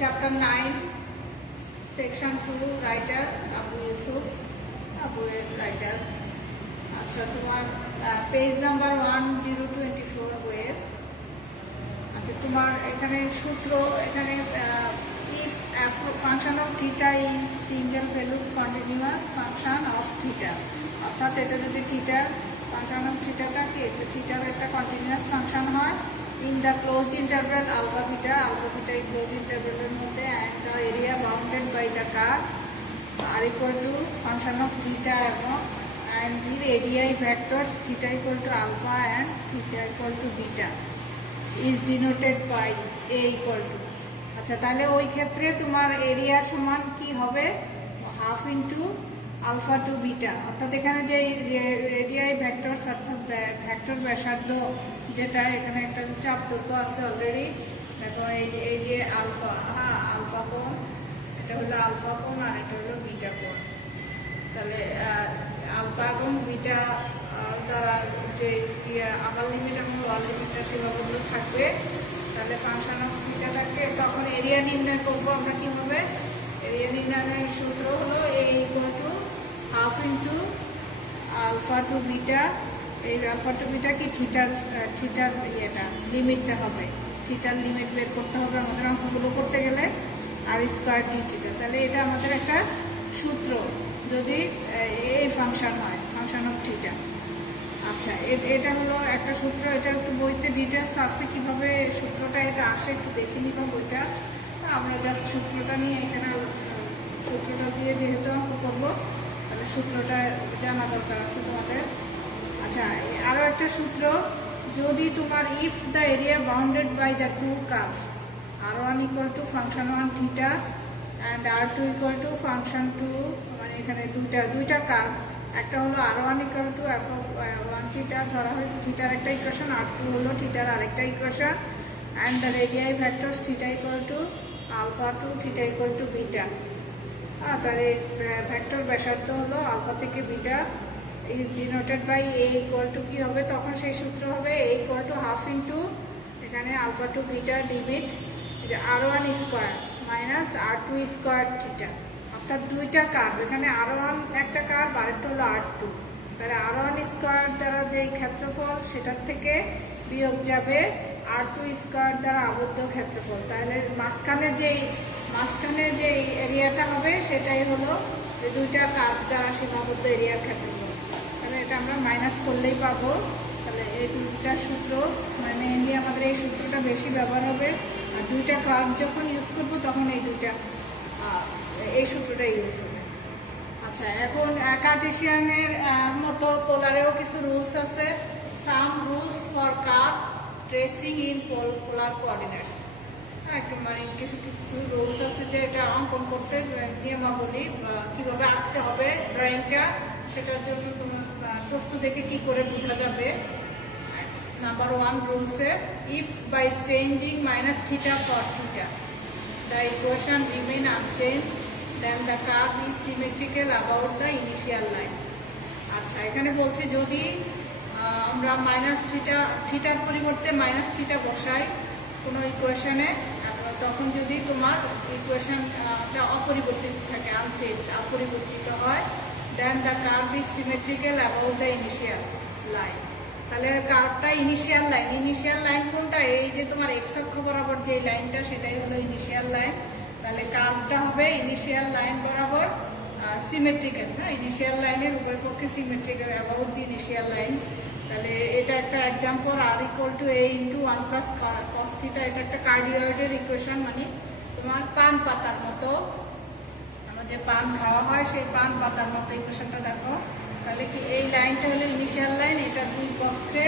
Chapter 9 section 2 writer Abu Yusuf, বইয়ের writer. আচ্ছা, তোমার পেজ নাম্বার 1024 বইয়ের। আচ্ছা, তোমার এখানে সূত্র, এখানে if function of theta is single valued continuous function of theta, অর্থাৎ এটা যদি থিটা ফাংশন অফ থিটাটা কি থিটার একটা কন্টিনিউয়াস ফাংশন হয় in the close interval alpha beta এই ক্লোজ ইন্টারভ্যালের মধ্যে, and the area bounded by the curve r equal to function of theta এবং and the radii vectors theta equal to alpha and theta equal to beta is denoted by a equal to। আচ্ছা, তাহলে ওই ক্ষেত্রে তোমার area সমান কি হবে, half into alpha to beta, অর্থাৎ এখানে যে রেডিয়াই ভেক্টরস অর্থাৎ ভেক্টর ব্যাসার্ধ যেটা এখানে একটা চাপ তত্ত্ব আছে অলরেডি। দেখো এই যে আলফা, আলফা কোণ, এটা হলো আলফা কোণ আর এটা হলো বিটা কোণ। তাহলে আলফা এবং বিটা দ্বারা যে আপার লিমিট এবং লোয়ার লিমিটটা সেভাবে থাকবে। তাহলে ফাংশন অফ থিটাটাকে তখন এরিয়া নির্ণয় করবো আমরা কীভাবে, এরিয়া নির্ণয়ের সূত্র হলো A equal to half into alpha to beta. এই আলফা টু বিটা কি থিটার ইয়েটা লিমিটটা হবে, থিটার লিমিট বের করতে হবে আমাদের অঙ্কগুলো করতে গেলে, আর স্কোয়ার ডি থিটা। তাহলে এটা আমাদের একটা সূত্র যদি এই ফাংশন হয়, ফাংশন অফ থিটা। আচ্ছা, এটা হলো একটা সূত্র, এটা একটু বইতে ডিটেলস আছে কীভাবে সূত্রটা এটা আসে একটু দেখে নিব বইটা। আমরা জাস্ট সূত্রটা নিয়ে এখানে সূত্রটা দিয়ে যেহেতু অঙ্ক করবো তাহলে সূত্রটা জানা দরকার আছে তোমাদের। আচ্ছা, আরও একটা সূত্র, যদি তোমার if the area bounded by the two curves r1 equal to function 1 theta and r2 equal to function 2, মানে এখানে দুইটা কার্ভ, একটা হলো r1 equal to f of 1 theta ধরা হয়েছে, থিটার একটা ইকুয়েশন, r2 হলো থিটার আরেকটা equation, and the radii vectors theta equal to alpha to theta equal to beta. তার ভেক্টর ব্যাসার্ধ হলো আলফা থেকে beta denoted by A equal to কী হবে, তখন সেই সূত্র হবে A equal to half into এখানে alpha to beta limit r1 square minus r2 square theta, অর্থাৎ দুইটা কার্ভ, এখানে r1 একটা কার্ভ আরেকটা হলো r2। তাহলে r1 স্কোয়ার দ্বারা যেই ক্ষেত্রফল সেটার থেকে বিয়োগ যাবে r2 স্কোয়ার দ্বারা আবদ্ধ ক্ষেত্রফল। তাহলে মাঝখানের যে এরিয়াটা হবে সেটাই হলো দুইটা কার্ভ দ্বারা সীমাবদ্ধ এরিয়ার ক্ষেত্রফল। তাহলে এটা আমরা মাইনাস করলেই পাবো। তাহলে এই দুইটা সূত্র মানে মেনলি আমাদের এই সূত্রটা বেশি ব্যবহার হবে, আর দুইটা কার্ভ যখন ইউজ করবো তখন এই সূত্রটা ইউজ হবে। আচ্ছা, এখন কার্টেসিয়ানের মতো পোলারেও কিছু রুলস আছে, সাম rules for curve tracing in polar coordinates. মানে কিছু রুলস আছে যে এটা অঙ্কন করতে নিয়মাবলী কীভাবে আঁকতে হবে ড্রয়িংটা, সেটার জন্য তোমার প্রশ্ন দেখে কি করে বোঝা যাবে। নাম্বার 1 রুলসে, if by changing minus theta for theta the equation remain unchanged then the curve is symmetrical about the initial line। আচ্ছা, এখানে বলছে যদি আমরা মাইনাস থিটার পরিবর্তে মাইনাস থিটা বসাই কোনো ইকুয়েশনে, তখন যদি তোমার ইকুয়েশনটা অপরিবর্তিত থাকে, অপরিবর্তিত হয়, then the curve is symmetrical about the initial line. তাহলে কার্ভটা ইনিশিয়াল লাইন কোনটা, এই যে তোমার এক্স অক্ষ বরাবর যে লাইনটা সেটাই হলো ইনিশিয়াল লাইন। তাহলে কার্ভটা হবে ইনিশিয়াল লাইন বরাবর সিমেট্রিক্যাল, ইনিশিয়াল লাইনের উভয় পক্ষে symmetrical about the initial line. তাহলে এটা একটা example, r equal to A into 1 plus cos theta, এটা একটা কার্ডিওয়েডের ইকুয়েশন, মানে তোমার পান পাতার মতো, আমার যে পান খাওয়া হয় সেই পান পাতার মতো ইকুয়েশনটা দেখো। তাহলে কি এই লাইনটা হলো ইনিশিয়াল লাইন, এটা দুই পক্ষে।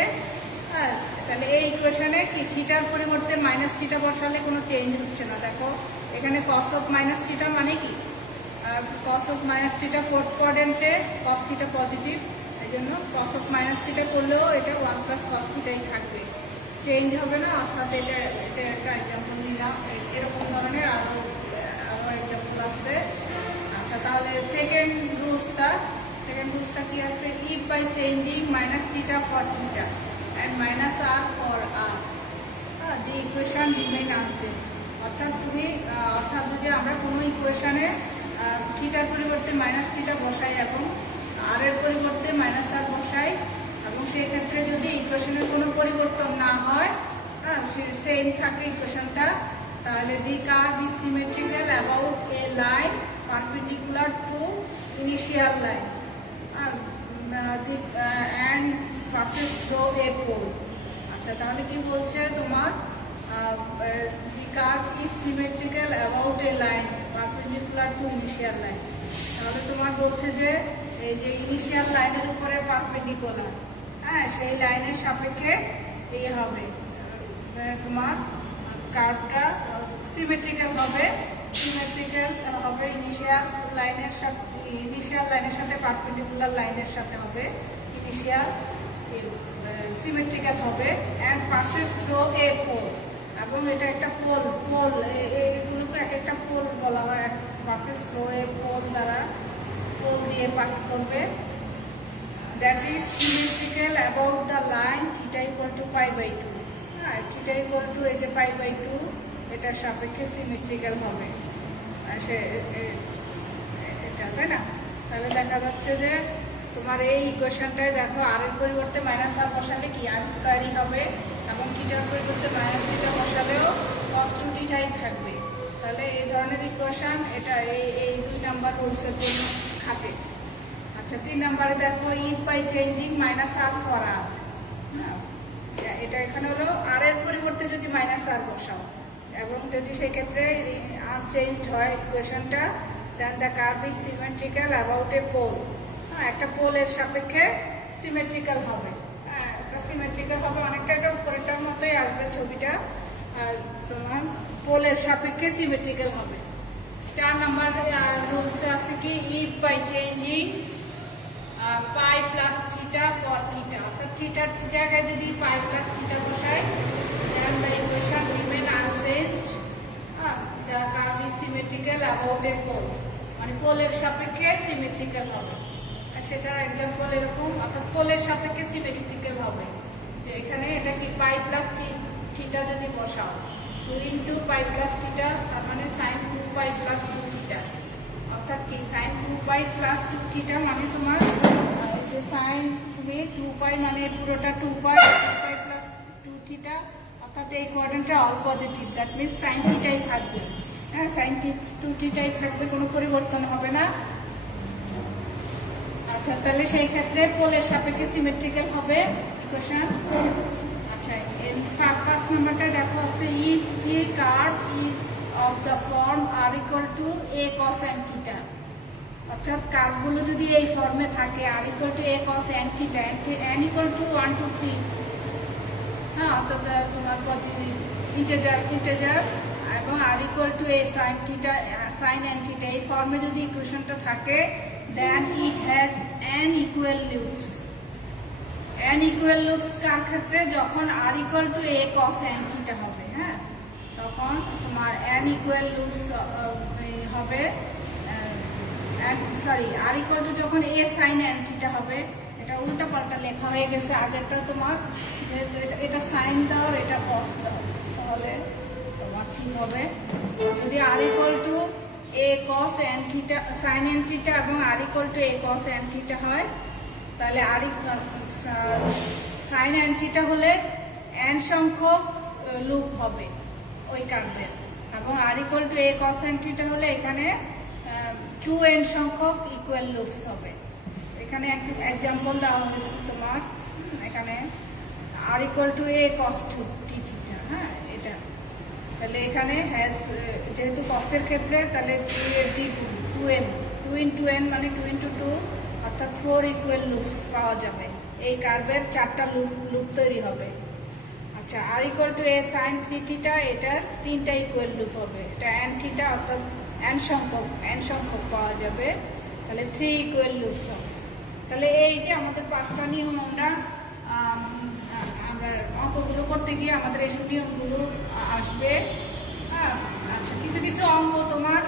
তাহলে এই ইকুয়েশনে কি থিটার পরিবর্তে মাইনাস থিটা বসালে কোনো চেঞ্জ হচ্ছে না। দেখো এখানে কস অফ মাইনাস থিটা মানে কি, cos of minus theta fourth কোয়াড্রেন্টে, কস থিটা পজিটিভ, এই জন্য কস অফ মাইনাস থিটা করলেও এটা 1 প্লাস কস থিটাই থাকবে, চেঞ্জ হবে না। অর্থাৎ এটা একটা এক্সাম্পল নিলাম, এরকম ধরনের আরও এক্সাম্পল আসছে। আচ্ছা, তাহলে সেকেন্ড রুলসটা কি আছে, if by changing minus theta for theta and minus r for r, the equation remain unchanged। অর্থাৎ তুমি অর্থাৎ যদি আমরা কোনো ইকুয়েশনে থিটার পরিবর্তে মাইনাস থিটা বসাই এবং আর এর পরিবর্তে মাইনাস আর বসাই, এবং সেই ক্ষেত্রে যদি ইকুয়েশনের কোনো পরিবর্তন না হয়, সেম থাকে ইকুয়েশনটা, তাহলে the curve is symmetrical about a line perpendicular to initial line and passes through a pole. আচ্ছা, তাহলে কি বলছে তোমার the curve is symmetrical about a line perpendicular to initial line. তাহলে তোমার বলছে যে এই যে ইনিশিয়াল লাইনের উপরে পারপেন্ডিকুলার, সেই লাইনের সাপেক্ষে এই হবে তোমার কার্ভটা সিমেট্রিক্যাল হবে, ইনিশিয়াল লাইনের সাথে পারপেন্ডিকুলার লাইনের সাথে হবে ইনিশিয়াল সিমেট্রিক্যাল হবে, and passes through a pole, এবং এটা একটা পোল এগুলোকে এক একটা পোল বলা হয়, পাসেস থ্রু এ পোল দ্বারা পোল দিয়ে পাস করবে, that is symmetrical about the line theta equal to π/2। Theta equal to এই যে π/2 এটার সাপেক্ষে সিমেট্রিক্যাল হবে এটা, তাই না? তাহলে দেখা যাচ্ছে যে তোমার এই ইকুয়েশনটায় দেখো আর এর পরিবর্তে মাইনাস আর বসালে কি আর স্কোয়ারই হবে, এবং থিটার পরিবর্তে মাইনাস থিটা বসালেও cos 2θই থাকবে। তাহলে এই ধরনের ইকুয়েশন এটা এই 2 নাম্বার রুলসের জন্য খাটে। আচ্ছা, 3 নম্বরে দেখো if by changing minus r for r, এটা এখানে হলো আর এর পরিবর্তে যদি মাইনাস আর বসাও এবং যদি সেই ক্ষেত্রে আনচেঞ্জড হয় ইকুয়েশনটা, then the curve is symmetrical about a pole. একটা পোলের সাপেক্ষে সিমেট্রিক্যাল হবে, একটা সিমেট্রিক্যাল হবে, অনেকটা এটা উপরেরটার মতোই আসবে ছবিটা, তোমার পোলের সাপেক্ষে সিমেট্রিক্যাল হবে। 4 নম্বর রুলসে আছে কি ইফ বাই চেঞ্জিং π+θ for θ, অর্থাৎ থিটার জায়গায় যদি π+θ বসাই, then the equation remain unchanged, the curve is symmetrical about a pole, মানে পোলের সাপেক্ষে সিমেট্রিক্যাল হবে। আর সেটার এক্সাম্পল এরকম, অর্থাৎ পোলের সাপেক্ষে সিমেট্রিক্যাল হবে, যে এখানে এটা কি π+θ যদি বসাও 2 × π+θ, তার মানে sin 2π + 2θ, অর্থাৎ কি sin 2π + 2θ মানে তোমার যে sin 2π মানে পুরোটা 2π + 2θ, অর্থাৎ এই কোঅর্ডিনেটটা all positive, that means sin θই থাকবে, sin 2θই থাকবে, কোনো পরিবর্তন হবে না। আচ্ছা, তাহলে সেই ক্ষেত্রে পোলের সাপেক্ষে সিমেট্রিক্যাল হবে ইকুয়েশন। আচ্ছা, 5 নম্বরটা দেখো আছে if the curve is of the form r equal to a cos n θ, অর্থাৎ কার্ভগুলো যদি এই ফর্মে থাকে r equal to a cos n θ, n equal to 1 2 3, অর্থাৎ তোমার পজিটিভ ইন্টিজার এবং r equal to a sin n θ, এই ফর্মে যদি ইকুয়েশনটা থাকে, then it has n equal loops. n equal loops কার ক্ষেত্রে? যখন r equal to a cos n θ হবে, তখন তোমার n ইকুয়াল লুপস হবে, r ইকুয়াল টু যখন a sin n θ হবে, এটা উল্টা পাল্টা লেখা হয়ে গেছে আগেরটা তোমার, যেহেতু এটা সাইন দাও এটা cos দাও, তাহলে তোমার ঠিক হবে। যদি r equal to a cos n θ sin n θ এবং r equal to a cos n θ হয়, তাহলে sin n θ হলে n সংখ্যক লুপ হবে ওই কার্ভের, এবং r equal to a cos n θ হলে এখানে 2n সংখ্যক ইকুয়াল লুপস হবে। এখানে এক্সাম্পল দেওয়া হয়েছে তোমার, এখানে r equal to a cos 2t θ, এটা তাহলে এখানে যেহেতু কসের ক্ষেত্রে, তাহলে 2 into n মানে 2 into 2, অর্থাৎ 4 ইকুয়াল লুপস পাওয়া যাবে, এই কার্ভের 4টা লুপ তৈরি হবে। আচ্ছা, r equal to a sin 3θ, এটার 3টা ইকুয়াল লুপ হবে, এটা n θ, অর্থাৎ n সংখ্যক পাওয়া যাবে, তাহলে 3 ইকুয়াল লুপস হবে। তাহলে এই যে আমাদের 5টা নিয়ম আমরা অঙ্কগুলো করতে গিয়ে আমাদের এইসব নিয়মগুলো আসবে। আচ্ছা, কিছু অঙ্ক তোমার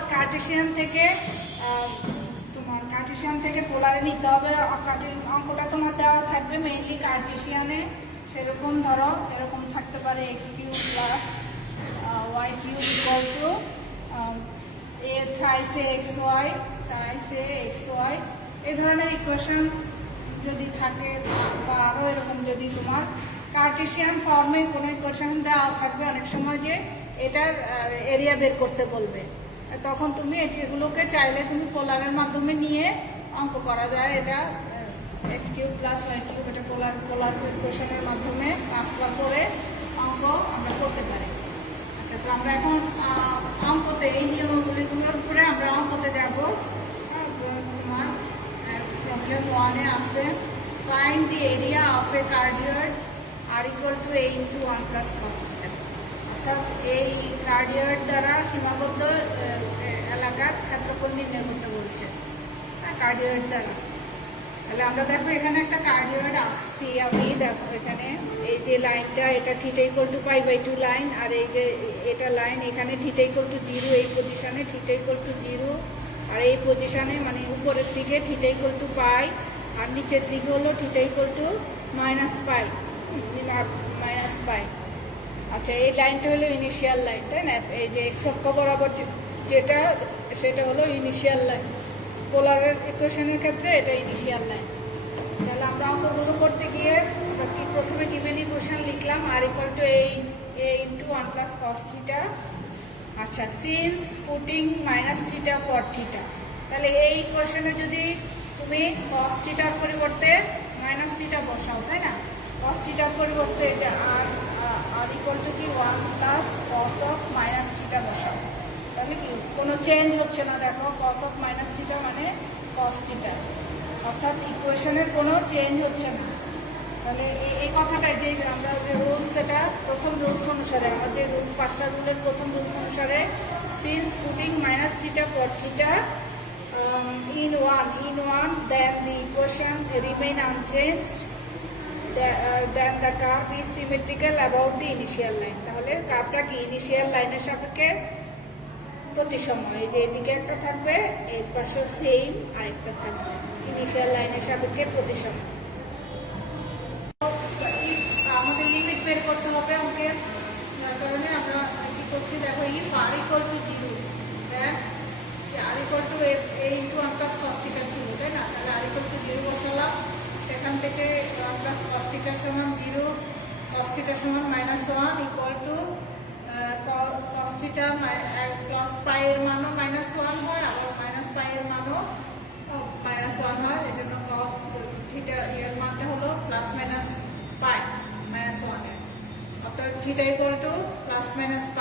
কার্টেশিয়ান থেকে পোলারে নিতে হবে। অঙ্কটা তোমার দেওয়া থাকবে মেইনলি কার্টেশিয়ানে, সেরকম ধরো এরকম থাকতে পারে x³ + y cube equal to a thrice xy এই ধরনের ইকুয়েশন যদি থাকে বা আরও এরকম যদি তোমার কার্টেশিয়ান ফর্মে কোনো ইকুয়েশন দেওয়া থাকবে অনেক সময় যে এটার এরিয়া বের করতে বলবে, তখন তুমি এগুলোকে চাইলে তুমি পোলারের মাধ্যমে নিয়ে অঙ্ক করা যায়। এটা x cube plus y cube এটা পোলার ইকুয়েশনের মাধ্যমে ট্রান্সফার করে অঙ্ক আমরা করতে পারি। আচ্ছা, তো আমরা এখন অঙ্কতে এই নিয়মগুলিগুলোর উপরে আমরা অঙ্কতে যাব। তোমার প্রবলেম 1-এ আছে find the area of a cardioid r equal to a into 1 plus cos θ। অর্থাৎ এই কার্ডিয়য়েড দ্বারা সীমাবদ্ধ এলাকার ক্ষেত্রফল নির্ণয় করতে বলছে, কার্ডিয়য়েড দ্বারা। তাহলে আমরা দেখো এখানে একটা কার্ডিয়য়েড আসছি, আমি দেখো এখানে এই যে লাইনটা এটা থিটা ইকুয়াল টু π/2 লাইন, আর এই যে এটা লাইন এখানে থিটা ইকুয়াল টু 0, এই পজিশনে থিটা ইকুয়াল টু 0, আর এই পজিশনে মানে উপরের দিকে থিটা ইকুয়াল টু π, আর নিচের দিকে হলো থিটা ইকুয়াল টু -π। আচ্ছা, এই লাইনটা হলো ইনিশিয়াল লাইন, তাই না? এই যে এক্স অক্ষ বরাবর যেটা সেটা হলো ইনিশিয়াল লাইন। পোলারের ইকুয়েশনের ক্ষেত্রে এটা ইনিশিয়াল লাইন। তাহলে আমরা অঙ্কগুলো করতে গিয়ে কি প্রথমে গিভেন ইকুয়েশন লিখলাম r equal to a into 1 plus cos θ। আচ্ছা, since putting minus theta for theta, তাহলে এই ইকুয়েশনে যদি তুমি cos θর পরিবর্তে মাইনাস থিটা বসাও, তাই না? cos θর পরিবর্তে আর ইকুয়াল টু কি 1 plus cos of minus theta বসাও, তাহলে কি কোনো চেঞ্জ হচ্ছে না। দেখো cos অফ মাইনাস থিটা মানে cos θ, অর্থাৎ ইকুয়েশনের কোনো চেঞ্জ হচ্ছে না। তাহলে এই কথাটাই যে আমরা যে রুলস, সেটা প্রথম রুলস অনুসারে আমাদের রুল 5টা রুলের প্রথম রুলস অনুসারে since putting minus theta for theta in 1 then the equation remain unchanged, then the curve is symmetrical about the initial line। তাহলে কার্ভটা কি ইনিশিয়াল লাইনের সাপেক্ষে প্রতিসম, এই যে এদিকে একটা থাকবে এর পাশে সেম আরেকটা থাকবে, ইনিশিয়াল লাইনের সাপেক্ষে প্রতিসম। আমাদের লিমিট বের করতে হবে অঙ্কের, যার কারণে আমরা কি করছি দেখো if r equal to 0, then r equal to a into 1 plus cos θ ছিল, তাই না? তাহলে আর ইকুয়াল টু 0 বসালাম, সেখান থেকে 1 প্লাস cos θ সমান 0, cos θ সমান -1 ইকুয়াল টু cos θ প্লাস π এর মানও -1 হয়, আবার -π এর মানও -1 হয়, এই জন্য cos θ এর মানটা হলো প্লাস মাইনাস π -1 এর, অর্থাৎ θ ইকুয়াল টু প্লাস মাইনাস π।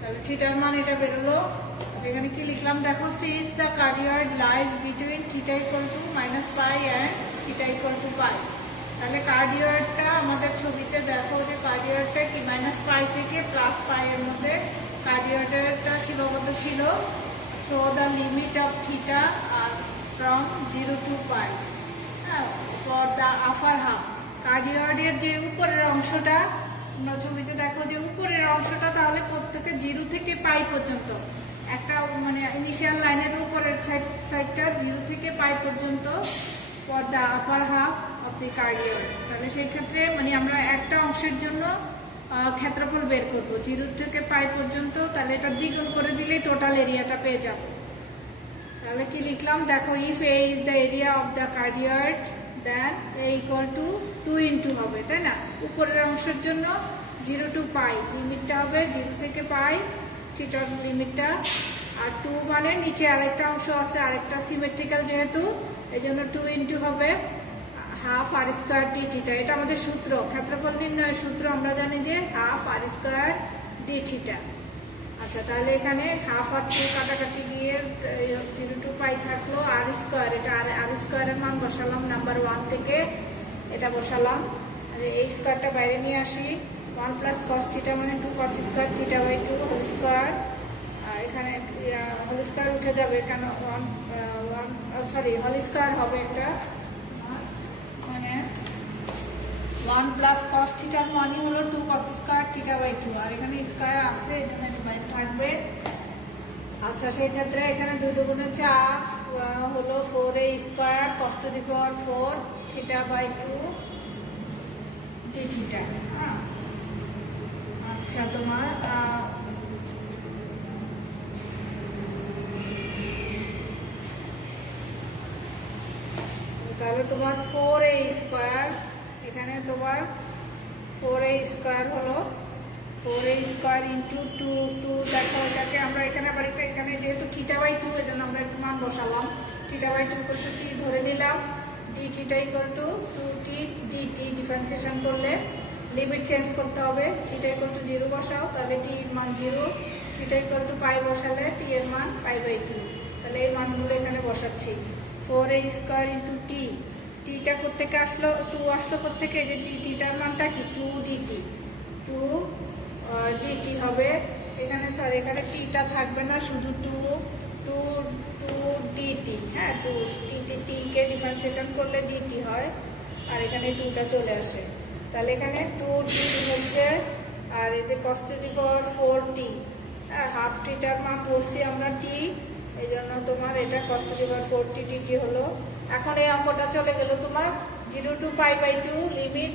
তাহলে থিটার মান এটা বেরোলো। সেখানে কি লিখলাম দেখো, সিজ the cardioid lies between theta equal to -π and theta equal to π। তাহলে কার্ডিয়য়েডটা আমাদের ছবিতে দেখো যে কার্ডিয়য়েডটা কি -π থেকে +π এর মধ্যে কার্ডিয়য়েডটা সীমাবদ্ধ ছিল। So the limit of theta are from 0 to π for the upper half. কার্ডিয়য়েডের যে উপরের অংশটা তোমরা ছবিতে দেখো যে উপরের অংশটা তাহলে প্রত্যেকে 0 থেকে π পর্যন্ত একটা মানে ইনিশিয়াল লাইনের উপরের সাইডটা 0 থেকে π পর্যন্ত for the upper half of the cardioid. তাহলে সেই ক্ষেত্রে মানে আমরা একটা অংশের জন্য ক্ষেত্রফল বের করবো 0 থেকে π পর্যন্ত, তাহলে এটা দ্বিগুণ করে দিলে টোটাল এরিয়াটা পেয়ে যাব। তাহলে কি লিখলাম দেখো, if a is the area of the cardioid then a equal to 2 into হবে, তাই না? উপরের অংশের জন্য 0 to π লিমিটটা হবে 0 থেকে π থিটার লিমিটটা, আর 2 মানে নিচে আরেকটা অংশ আছে, আরেকটা সিমেট্রিক্যাল যেহেতু এই জন্য 2 ইন্টু হবে হাফ আর স্কোয়ার ডি থিটা। এটা আমাদের সূত্র, ক্ষেত্রফল নির্ণয়ের সূত্র আমরা জানি যে হাফ আর স্কোয়ার ডি থিটা। আচ্ছা, তাহলে এখানে হাফ আর 2 কাটাকাটি দিয়ে 0 to π থাকলো আর স্কোয়ার, এটা আর স্কোয়ারের মান বসালাম নাম্বার 1 থেকে, এটা বসালাম, এই স্কোয়ারটা বাইরে নিয়ে আসি। 1 প্লাস cos θ মানে 2 cos স্কোয়ার θ/2 হোল স্কোয়ার, এখানে হোল স্কোয়ার উঠে যাবে কেন, হোল স্কোয়ার হবে একটা, মানে 1 প্লাস cos θ মানে হলো 2 cos স্কোয়ার θ/2, আর এখানে স্কোয়ার আছে এখানে ডিভাইড থাকবে। আচ্ছা, সেই ক্ষেত্রে এখানে 2 দুগুণে 4 হলো 4a square cos to the power 4 θ/2 d θ। আচ্ছা, তোমার তোমার 4a স্কোয়ার, এখানে তোমার 4a স্কোয়ার হলো 4a স্কোয়ার ইন্টু 2 দেখো এটাকে আমরা এখানে আবার এখানে যেহেতু θ/2 এই জন্য আমরা একটু মান বসালাম। θ/2 = t ধরে নিলাম, dθ = 2t dt। ডিফারেন্সিয়েশন করলে লিমিট চেঞ্জ করতে হবে, θ = 0 বসাও তাহলে t এর মান 0, θ = π বসালে t এর মান π/2। তাহলে এই মানগুলো এখানে বসাচ্ছি। 4a স্কোয়ার ইন্টু t, টিটা কোত্থেকে আসলো, 2 আসলো কোত্থেকে, যে থিটার মানটা কি 2 dt, 2 dt হবে এখানে। সরি এখানে টিটা থাকবে না, শুধু 2 dt। হ্যাঁ 2 dt, t কে ডিফারেন্সিয়েশন করলে dt হয় আর এখানে 2টা চলে আসে। তাহলে এখানে 2 dt হচ্ছে, আর এই যে cos to the power 4t, হ্যাঁ হাফ টিটার মান ধরছি আমরা t, এই জন্য তোমার এটা cos to the power 4t dt হলো। এখন এই অঙ্কটা চলে গেল তোমার 0 to π/2 লিমিট,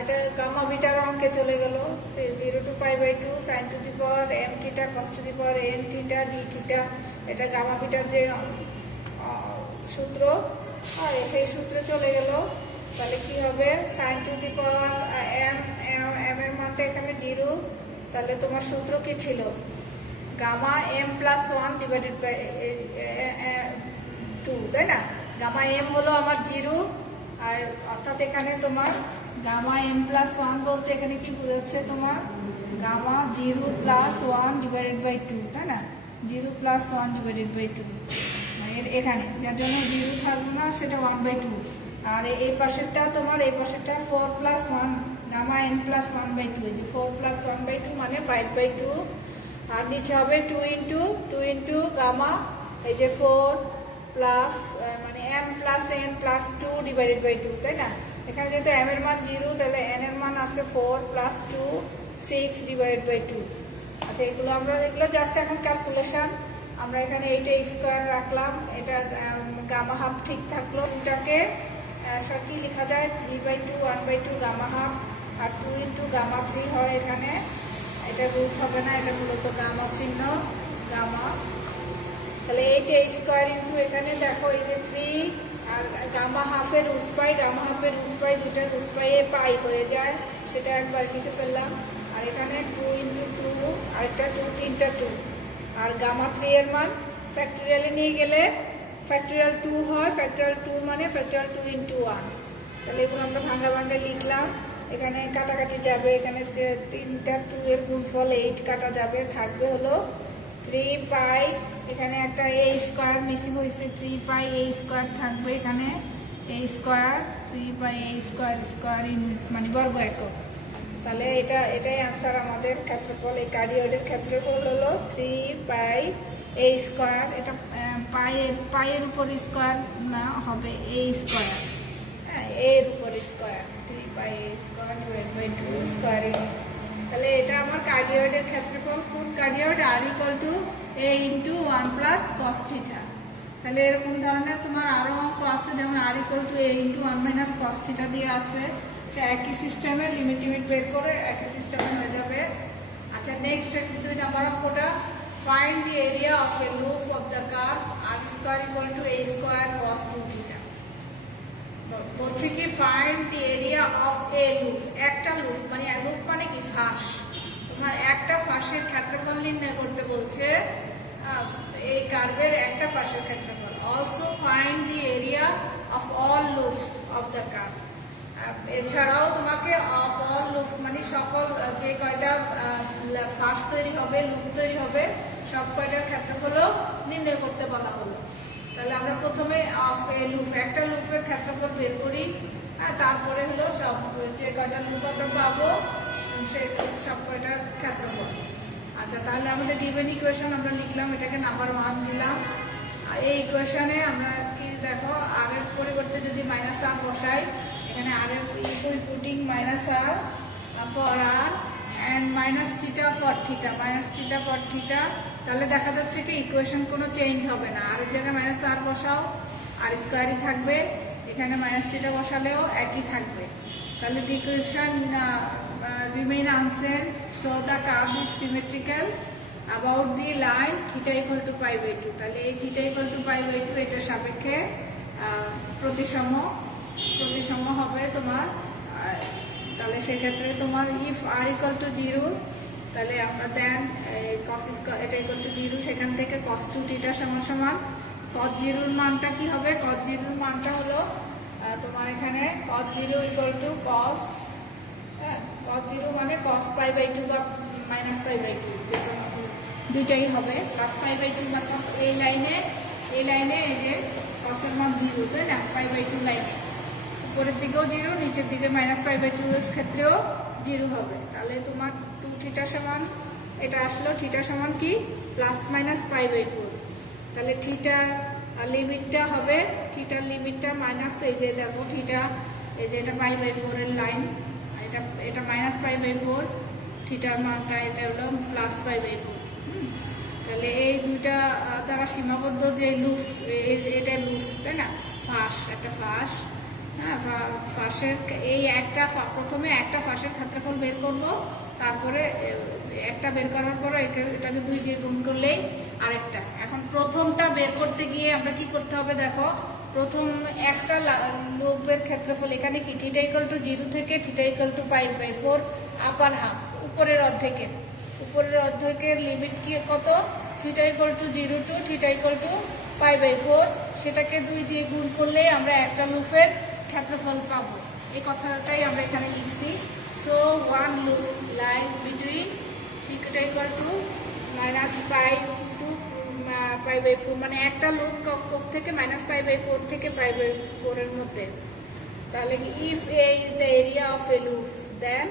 এটা গামা বিটার অঙ্কে চলে গেল। সে 0 to π/2 sin to the power m θ cos to the power n θ dθ, এটা গামা বিটার যে সূত্র, সেই সূত্রে চলে গেল। তাহলে কি হবে, sin to the power m এর মানটা এখানে 0, তাহলে তোমার সূত্র কি ছিল, গামা m + 1 ডিভাইডেড বাই 2, তাই না। গামা m হলো আমার 0, আর অর্থাৎ এখানে তোমার গামা m + 1 বলতে এখানে কি বোঝাচ্ছে, তোমার গামা 0 + 1 ডিভাইডেড বাই 2, তাই না। 0 + 1 ডিভাইডেড বাই 2, মানে এখানে যার জন্য 0 থাকবে না সেটা 1/2। আর এই পাশেরটা তোমার, এই পাশেরটা 4 + 1 গামা m + 1/2, এই যে 4 + 1/2 মানে 5/2। আর নিচে হবে 2 ইন্টু গামা, এই যে 4 প্লাস মানে m + n + 2 ডিভাইডেড বাই 2, তাই না। এখানে যেহেতু m এর মান 0, তাহলে n এর মান আছে 4 + 2 6 ডিভাইডেড বাই 2। আচ্ছা এগুলো আমরা এগুলো জাস্ট এখন ক্যালকুলেশন। আমরা এখানে 8a স্কোয়ার রাখলাম, এটা গামা হাফ ঠিক থাকলো। এটাকে কি লেখা যায়, 3/2 1/2 গামা হাফ, আর 2 ইন্টু গামা 3 হয় এখানে, এটা রুট হবে না, এটা মূলত গামা চিহ্ন গামা। তাহলে 8a স্কোয়ার ইন্টু এখানে দেখো এই যে 3 আর গামা হাফের রুট পাই, গামা হাফের রুট পাই, দুইটা রুট পাইয়ে পাই হয়ে যায়, সেটা একবার লিখে ফেললাম। আর এখানে 2 ইন্টু 2, আরেকটা 2 3টা 2, আর গামা 3 এর মান ফ্যাক্টরিয়ালে নিয়ে গেলে ফ্যাক্টরিয়াল 2 হয়, ফ্যাক্টরিয়াল 2 মানে ফ্যাক্টরিয়াল 2 ইন্টু 1। তাহলে এগুলো আমরা ভাঙা ভাঙা লিখলাম, এখানে কাটাকাটি যাবে, এখানে 3টা 2 এর গুণফল 8 কাটা যাবে, থাকবে হলো 3π, এখানে একটা a স্কোয়ার মিসিং হয়েছে, 3π a স্কোয়ার থাকবে এখানে, a square 3π a square square মানে বর্গ একক। তাহলে এটাই আনসার আমাদের ক্ষেত্রফল, এই কার্ডিওয়েডের ক্ষেত্রফল হলো 3π a স্কোয়ার। এটা পায়ের উপর স্কোয়ার না হবে a স্কোয়ার, হ্যাঁ এর উপর square, 3π a square divide by 2 square. তাহলে এটা আমার কার্ডিওয়েডের ক্ষেত্রফল। কোন কার্ডিওয়েড, r = a × 1 + cos θ। তাহলে এরকম ধরনের তোমার আরো অঙ্ক আছে, যেমন r = a × 1 - cos θ দিয়ে আছে, সে একই সিস্টেমে লিমিট বের করে একই সিস্টেমে হয়ে যাবে। আচ্ছা নেক্সট 2 নম্বর অঙ্কটা, find the area of a loop of the curve r² = a² cos 2θ। বলছে কি find the area of a loop, একটা লুপ মানে লুপ মানে কি ফাঁস, তোমার একটা ফাঁসের ক্ষেত্রফল নির্ণয় করতে বলছে, এই কার্ভের একটা ফাঁসের ক্ষেত্রফল। Also find the area of all loops of the curve. এছাড়াও তোমাকে অফ অল লুপস মানে সকল যে কয়টা ফাঁস তৈরি হবে, লুপ তৈরি হবে, সব কয়টার ক্ষেত্রফলও নির্ণয় করতে বলা হলো। তাহলে আমরা প্রথমে অফ এ লুপ, একটা লুপের ক্ষেত্রফল বের করি, তারপরে হলো সব যে কয়টা লুপ আমরা পাবো সেই সব কয়টার ক্ষেত্রফল। আচ্ছা তাহলে আমাদের গিভেন ইকুয়েশন আমরা লিখলাম, এটাকে নাম্বার 1 দিলাম। আর এই ইকুয়েশনে আমরা কি দেখো, আর এর পরিবর্তে যদি -r বসাই, এখানে r এর putting -r for r and -θ for θ, -θ for θ, তাহলে দেখা যাচ্ছে কি ইকুয়েশন কোনো চেঞ্জ হবে না। আর এর জায়গায় -r বসাও, r² থাকবে, এখানে -θ বসালেও একই থাকবে। তাহলে the equation remain unchanged, so the curve is symmetrical about the line θ = π/2। তাহলে এই θ = π/2 এটার সাপেক্ষে প্রতিসম, প্রতিসম হবে তোমার। তাহলে সেক্ষেত্রে তোমার ইফ আর ইকুয়াল টু 0, তাহলে আমরা দেন কস স্কয়ার এটা ইকুয়াল টু 0, সেখান থেকে কস 2θ সমান সমান কস 0 মানটা কি হবে? কস 0 মানটা হলো তোমার এখানে কস 0 ইকুয়াল টু কস, কস 0 মানে কস π/2 বা মাইনাস π/2, দুইটাই হবে। প্লাস π/2 মানে এই লাইনে এই যে কসের মান 0, তাই না? π/2 লাইনে উপরের দিকেও 0, নিচের দিকে মাইনাস π/2 এর ক্ষেত্রেও 0 হবে। তাহলে তোমার 2θ সমান এটা আসলো, θ সমান কি প্লাস মাইনাস π/4। তাহলে থিটার লিমিটটা হবে, থিটার লিমিটটা মাইনাস, এই যে দেখো থিটা, এই যে এটা π/4 এর লাইন, এটা মাইনাস π/4, থিটার মানটা এটা হলো প্লাস π/4। তাহলে এই দুইটা দ্বারা সীমাবদ্ধ যে লুপ, এটা লুপ, তাই না? ফাঁস, একটা ফাঁস, হ্যাঁ, ফাঁসের এই একটা প্রথমে একটা ফাঁসের ক্ষেত্রফল বের করব, তারপরে একটা বের করার পরে এটাকে 2 দিয়ে গুণ করলেই আরেকটা। এখন প্রথমটা বের করতে গিয়ে আমরা কি করতে হবে দেখো, প্রথম একটা লুপের ক্ষেত্রফল এখানে কি থিটা ইকুয়াল টু 0 থেকে theta equal to π/4 upper half, উপরের অর্ধেকের লিমিট কি কত? Theta equal to 0 to theta equal to π/4, সেটাকে 2 দিয়ে গুণ করলে আমরা একটা লুপের ক্ষেত্রফল পাবো। এই কথাটাই আমরা এখানে লিখছি। So one loop line between theta equal to minus π/4, মানে একটা লুপ থেকে মাইনাস π/4 থেকে π/4 এর মধ্যে। তাহলে কি if A is the area of a loop then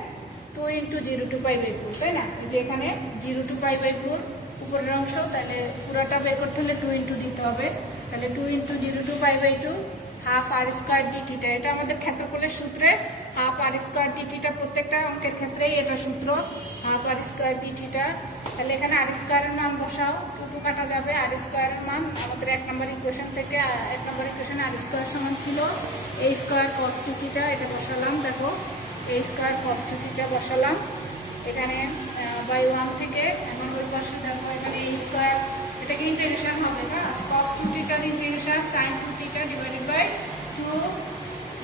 2 × 0 to π/4, তাই না? যে এখানে 0 to π/4 উপরের অংশ, তাহলে পুরোটা বের করতে হলে 2 × দিতে হবে। তাহলে 2 × 0 to π/2 half R square dθ, এটা আমাদের ক্ষেত্রফলের সূত্রে হাফ আর স্কয়ার dθ, প্রত্যেকটা অঙ্কের ক্ষেত্রেই এটা সূত্র, হাফ আর স্কয়ার dθ। তাহলে এখানে আর স্কয়ারের মান বসাও, 2 কাটা যাবে। আর স্কয়ারের মান আমাদের 1 নম্বর ইকুয়েশন থেকে, 1 নম্বর ইকুয়েশনে আর স্কয়ার সমান ছিল a স্কয়ার cos 2θ, এটা বসালাম। দেখো a স্কয়ার cos 2θ বসালাম এখানে বাই 1 থেকে। এখন ওই পাশে দেখো এখানে a স্কয়ার, এটাকে ইন্টিগ্রেশন হবে না, cos 2θ integration sin 2θ divided by 2,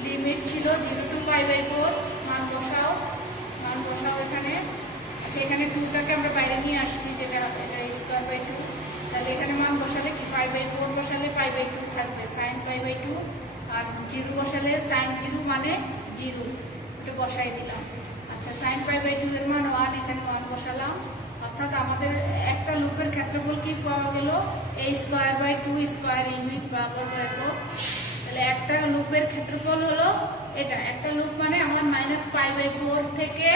limit ছিল 0 to π/4, মান বসাও এখানে। আচ্ছা, এখানে 2টাকে আমরা বাইরে নিয়ে আসছি, যেটা এটা a²/2। তাহলে এখানে মান বসালে কি π/4 বসালে π/2 থাকবে, sin π/2, আর 0 বসালে sin 0 মানে 0, এটা বসাই দিলাম। আচ্ছা, sin π/2 এর মান 1, এখানে 1 বসালাম। অর্থাৎ আমাদের একটা লুপের ক্ষেত্রফল কি পাওয়া গেল, a²/2 স্কয়ার ইউনিট বা বর্গ একক। তাহলে একটা লুপের ক্ষেত্রফল হলো এটা, একটা লুপ মানে আমার মাইনাস π/4 থেকে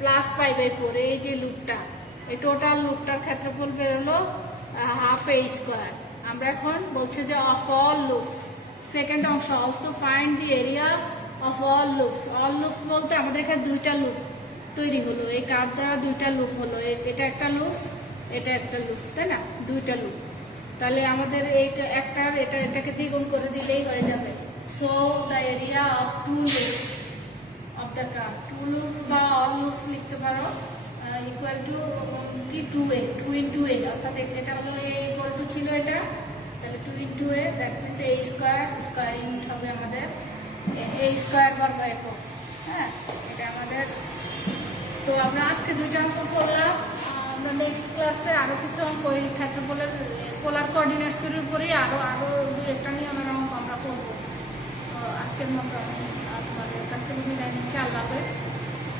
প্লাস π/4, এই যে লুপটা, এই টোটাল লুপটার ক্ষেত্রফল বেরোলো হাফ a স্কয়ার। আমরা এখন বলছি যে অফ অল লুপস, সেকেন্ড অংশ, also find the area of all loops. All loops বলতে আমাদের এখানে 2টা লুপ তৈরি হলো, এই কার্ভ দ্বারা 2টা লুপ হলো, এটা একটা লুপ, এটা একটা লুপ, তাই না? 2টা লুপ। তাহলে আমাদের এইটা একটার এটাকে দ্বিগুণ করে দিলেই হয়ে যাবে। So the area of 2 loops of the curve, 2 loops বা অল লুপস লিখতে পারো, ইকুয়াল টু কি 2a, 2 × a, অর্থাৎ এটা হলো a ইকুয়াল টু ছিল এটা, তাহলে 2 × a, that means a square, square unit হবে আমাদের a স্কয়ার বর্গ একক। হ্যাঁ, এটা আমাদের। তো আমরা আজকে 2টা অঙ্ক করলাম, আমরা নেক্সট ক্লাসে আরো কিছু অঙ্ক এই ক্ষেত্রফলের পোলার কোঅর্ডিনেটসের উপরেই আরো 2-1টা নিয়ে অঙ্ক আমরা করবো। আজকের মতো আমি তোমাদের কাছ থেকে বিদায় নিচ্ছি। আল্লাহ হাফেজ।